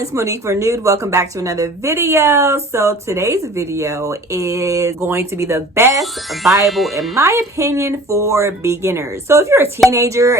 It's Monique Renewed. Welcome back to another video. So today's video is going to be the best Bible, in my opinion, for beginners. So if you're a teenager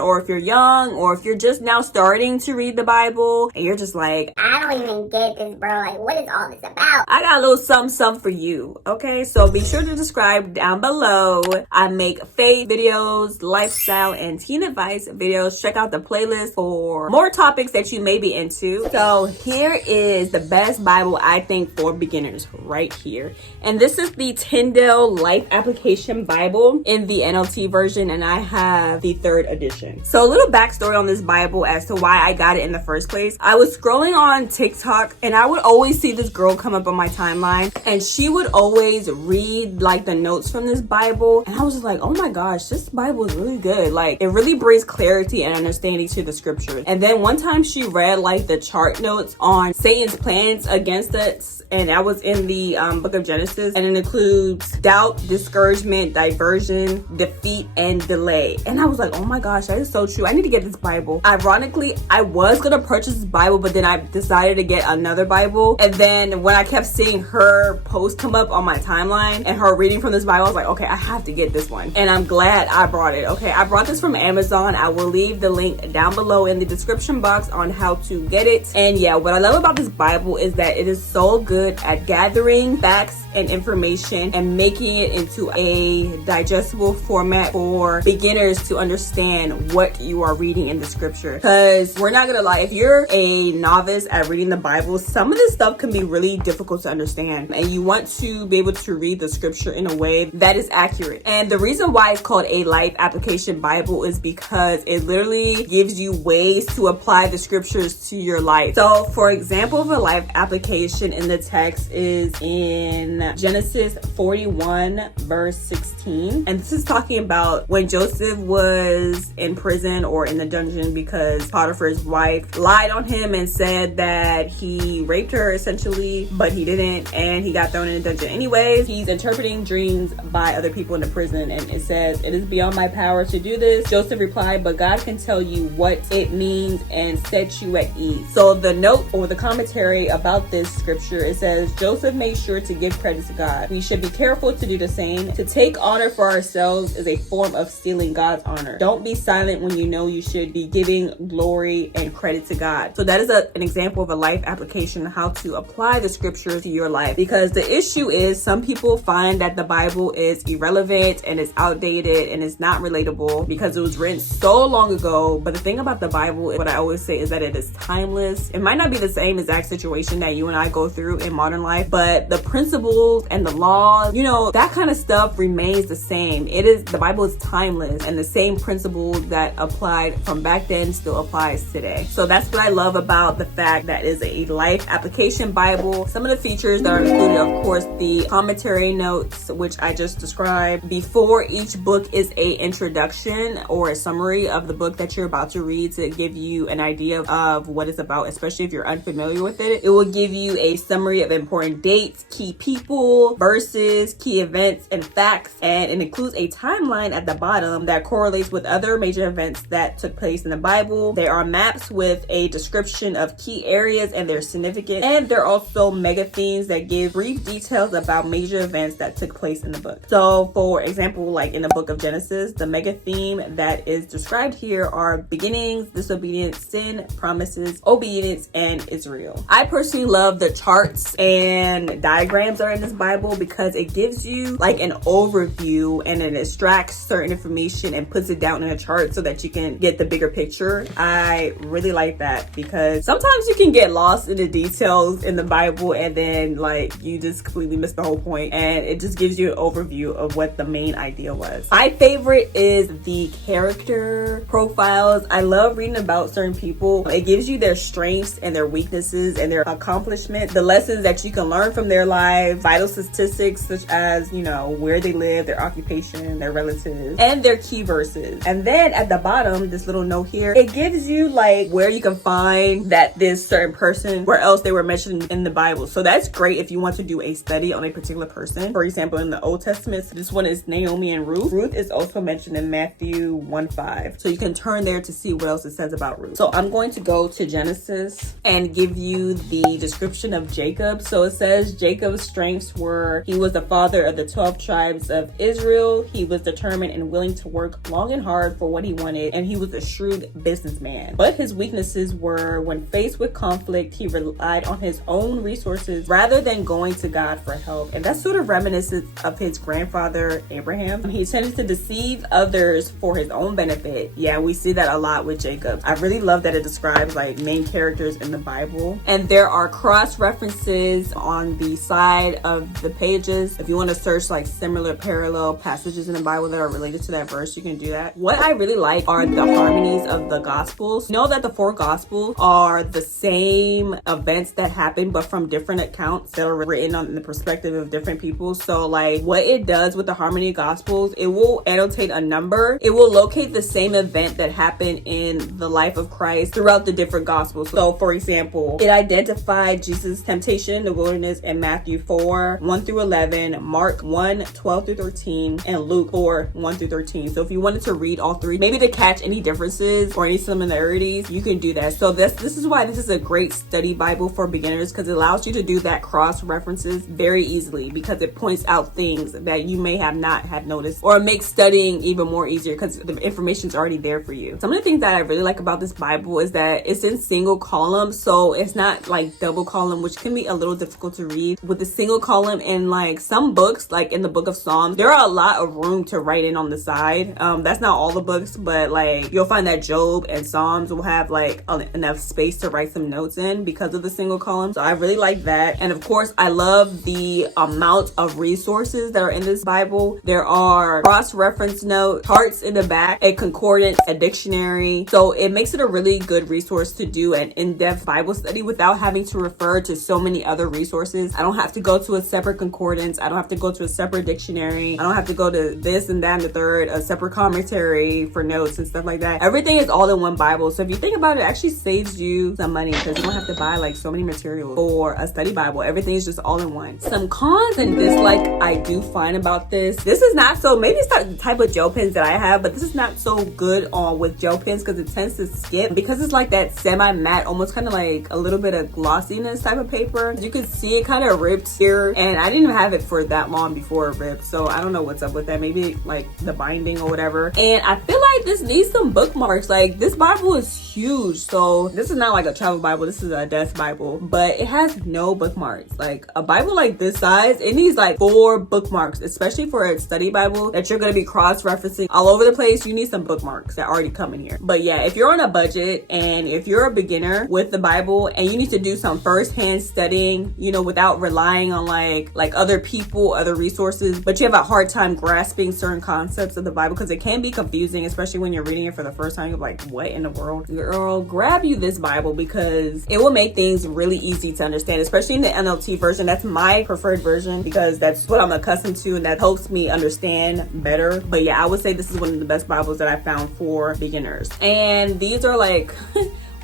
or if you're young, or if you're just now starting to read the Bible and you're just like, I don't even get this, bro. Like, what is all this about? I got a little something for you. Okay, so be sure to subscribe down below. I make faith videos, lifestyle, and teen advice videos. Check out the playlist for more topics that you may be into. So here is the best Bible, I think, for beginners right here. And this is the Tyndale Life Application Bible in the NLT version, and I have the 3rd edition. So a little backstory on this Bible as to why I got it in the first place. I was scrolling on TikTok and I would always see this girl come up on my timeline, and she would always read like the notes from this Bible. And I was just like, oh my gosh, this Bible is really good. Like, it really brings clarity and understanding to the scriptures. And then one time she read like the chart notes on Satan's plans against us, and that was in the book of Genesis, and it includes doubt, discouragement, diversion, defeat, and delay. And I was like, oh my gosh, that is so true. I need to get this Bible. Ironically, I was gonna purchase this Bible, but then I decided to get another Bible. And then when I kept seeing her post come up on my timeline and her reading from this Bible, I was like, okay, I have to get this one. And I'm glad I brought it. Okay, I brought this from Amazon. I will leave the link down below in the description box on how to get it. And yeah, what I love about this Bible is that it is so good at gathering facts and information and making it into a digestible format for beginners to understand what you are reading in the scripture. Because we're not gonna lie, if you're a novice at reading the Bible, some of this stuff can be really difficult to understand, and you want to be able to read the scripture in a way that is accurate. And the reason why it's called a life application Bible is because it literally gives you ways to apply the scriptures to your life. So for example of a life application in the text is in Genesis 41 verse 16, and this is talking about when Joseph was in prison or in the dungeon because Potiphar's wife lied on him and said that he raped her essentially, but he didn't, and he got thrown in a dungeon anyways. He's interpreting dreams by other people in the prison, and it says, "It is beyond my power to do this." Joseph replied, "But God can tell you what it means and set you at ease." So the note or the commentary about this scripture, it says, Joseph made sure to give credit to God. We should be careful to do the same. To take honor for ourselves is a form of stealing God's honor. Don't be silent when you know you should be giving glory and credit to God. So that is an example of a life application, how to apply the scripture to your life. Because the issue is some people find that the Bible is irrelevant and it's outdated and it's not relatable because it was written so long ago. But the thing about the Bible, what I always say, is that it is timeless. It might not be the same exact situation that you and I go through in modern life, but the principles and the laws, you know, that kind of stuff remains the same. The Bible is timeless, and the same principles that applied from back then still applies today. So that's what I love about the fact that it is a life application Bible. Some of the features that are included, of course, the commentary notes, which I just described. Before each book is a introduction or a summary of the book that you're about to read to give you an idea of what it's about, especially if you're unfamiliar with it. It will give you a summary of important dates, key people, verses, key events, and facts, and it includes a timeline at the bottom that correlates with other major events that took place in the Bible. There are maps with a description of key areas and their significance, and there are also mega themes that give brief details about major events that took place in the book. So for example, like in the book of Genesis, the mega theme that is described here are beginnings, disobedience, sin, promises, obedience, and Israel. I personally love the charts and diagrams that are in this Bible because it gives you like an overview and it extracts certain information and puts it down in a chart so that you can get the bigger picture. I really like that because sometimes you can get lost in the details in the Bible and then like you just completely miss the whole point, and it just gives you an overview of what the main idea was. My favorite is the character profiles. I love reading about certain people. It gives you their strengths strengths and their weaknesses and their accomplishments, the lessons that you can learn from their lives, vital statistics such as, you know, where they live, their occupation, their relatives, and their key verses. And then at the bottom, this little note here, it gives you like where you can find that this certain person, where else they were mentioned in the Bible. So that's great if you want to do a study on a particular person. For example, in the Old Testament, so this one is Naomi and Ruth. Ruth is also mentioned in Matthew 1:5. So you can turn there to see what else it says about Ruth. So I'm going to go to Genesis and give you the description of Jacob. So it says Jacob's strengths were, he was the father of the 12 tribes of Israel. He was determined and willing to work long and hard for what he wanted, and he was a shrewd businessman. But his weaknesses were, when faced with conflict, he relied on his own resources rather than going to God for help. And that's sort of reminiscent of his grandfather Abraham. He tended to deceive others for his own benefit. Yeah, we see that a lot with Jacob. I really love that it describes like main characters in the Bible, and there are cross references on the side of the pages. If you want to search like similar parallel passages in the Bible that are related to that verse, you can do that. What I really like are the harmonies of the Gospels. Know that the 4 Gospels are the same events that happen, but from different accounts that are written on the perspective of different people. So like what it does with the harmony Gospels, it will annotate a number. It will locate the same event that happened in the life of Christ throughout the different Gospels. So for example, it identified Jesus' temptation in the wilderness in Matthew 4:1-11, Mark 1:12-13, and Luke 4:1-13. So if you wanted to read all 3, maybe to catch any differences or any similarities, you can do that. So this is why this is a great study Bible for beginners, because it allows you to do that cross references very easily, because it points out things that you may have not had noticed, or makes studying even more easier because the information's already there for you. Some of the things that I really like about this Bible is that it's in single column, so it's not like double column, which can be a little difficult to read. With the single column in like some books, like in the book of Psalms, there are a lot of room to write in on the side. That's not all the books, but like you'll find that Job and Psalms will have like enough space to write some notes in because of the single column. So I really like that. And of course, I love the amount of resources that are in this Bible. There are cross-reference notes, charts in the back, a concordance, a dictionary. So it makes it a really good resource to do an in-depth Bible study without having to refer to so many other resources. I don't have to go to a separate concordance. I don't have to go to a separate dictionary. I don't have to go to this and that and the third, a separate commentary for notes and stuff like that. Everything is all in one Bible. So if you think about it, it actually saves you some money because you don't have to buy like so many materials for a study Bible. Everything is just all in one. Some cons and dislike I do find about this. This is not so, maybe it's not the type of gel pens that I have, but this is not so good on with gel pens because it tends to skip, because it's like that semi-matte, almost kind of like a little bit of glossiness type of paper. You can see it kind of ripped here, and I didn't even have it for that long before it ripped, so I don't know what's up with that. Maybe like the binding or whatever. And I feel like this needs some bookmarks. Like this Bible is huge, so this is not like a travel Bible, this is a desk Bible, but it has no bookmarks. Like a Bible like this size, it needs like 4 bookmarks, especially for a study Bible that you're going to be cross-referencing all over the place. You need some bookmarks that already come in here. But yeah, if you're on a budget and if you're a beginner with the Bible and you need to do some first-hand studying, you know, without relying on like other people, other resources, but you have a hard time grasping certain concepts of the Bible because it can be confusing, especially when you're reading it for the first time. You're like, what in the world? Girl, grab you this Bible because it will make things really easy to understand, especially in the NLT version. That's my preferred version because that's what I'm accustomed to and that helps me understand better. But yeah, I would say this is one of the best Bibles that I found for beginners. And these are like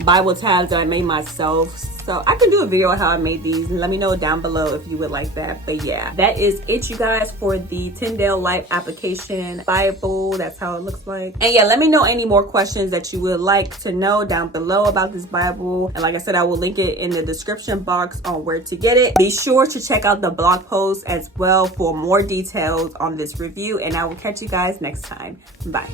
Bible tabs that I made myself, so I can do a video on how I made these. Let me know down below if you would like that. But yeah, that is it, you guys, for the Tyndale Life Application Bible. That's how it looks like. And yeah, let me know any more questions that you would like to know down below about this Bible. And like I said, I will link it in the description box on where to get it. Be sure to check out the blog post as well for more details on this review, and I will catch you guys next time. Bye.